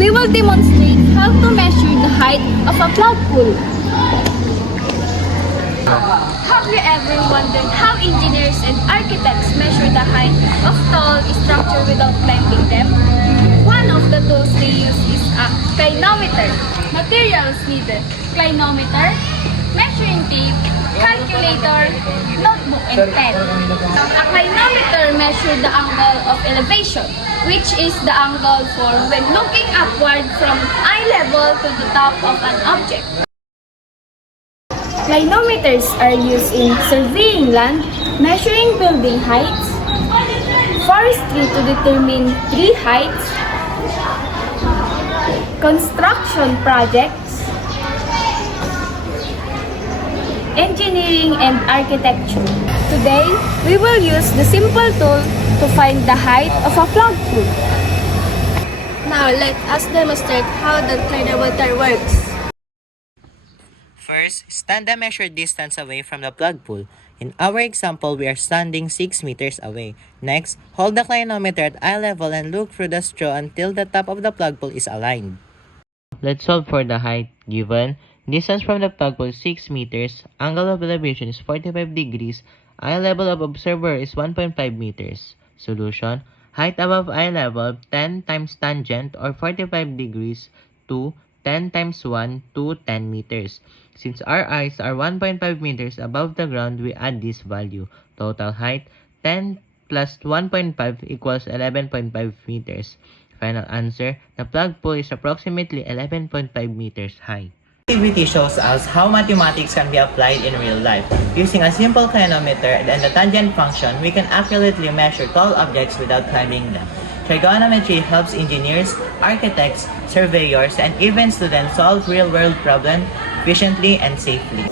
we will demonstrate how to measure the height of a flagpole. Have you ever wondered how engineers and architects measure the height of tall structures without climbing them? One of the tools they use is a clinometer. Materials needed: clinometer, measuring tape, calculator, notebook, and pen. A clinometer measures the angle of elevation, which is the angle for when looking upward from eye level to the top of an object. Clinometers are used in surveying land, measuring building heights, forestry to determine tree heights, construction projects, engineering and architecture. Today, we will use the simple tool to find the height of a flagpole. Now, let us demonstrate how the clinometer works. First, stand the measured distance away from the flagpole. In our example, we are standing 6 meters away. Next, hold the clinometer at eye level and look through the straw until the top of the flagpole is aligned. Let's solve for the height. Given, distance from the flagpole is 6 meters, angle of elevation is 45 degrees, eye level of observer is 1.5 meters. Solution, height above eye level 10 times tangent or 45 degrees to 10 times 1 to 10 meters. Since our eyes are 1.5 meters above the ground, we add this value. Total height, 10 plus 1.5 equals 11.5 meters. Final answer, the flagpole is approximately 11.5 meters high. Activity shows us how mathematics can be applied in real life. Using a simple clinometer and the tangent function, we can accurately measure tall objects without climbing them. Trigonometry helps engineers, architects, surveyors, and even students solve real-world problems efficiently and safely.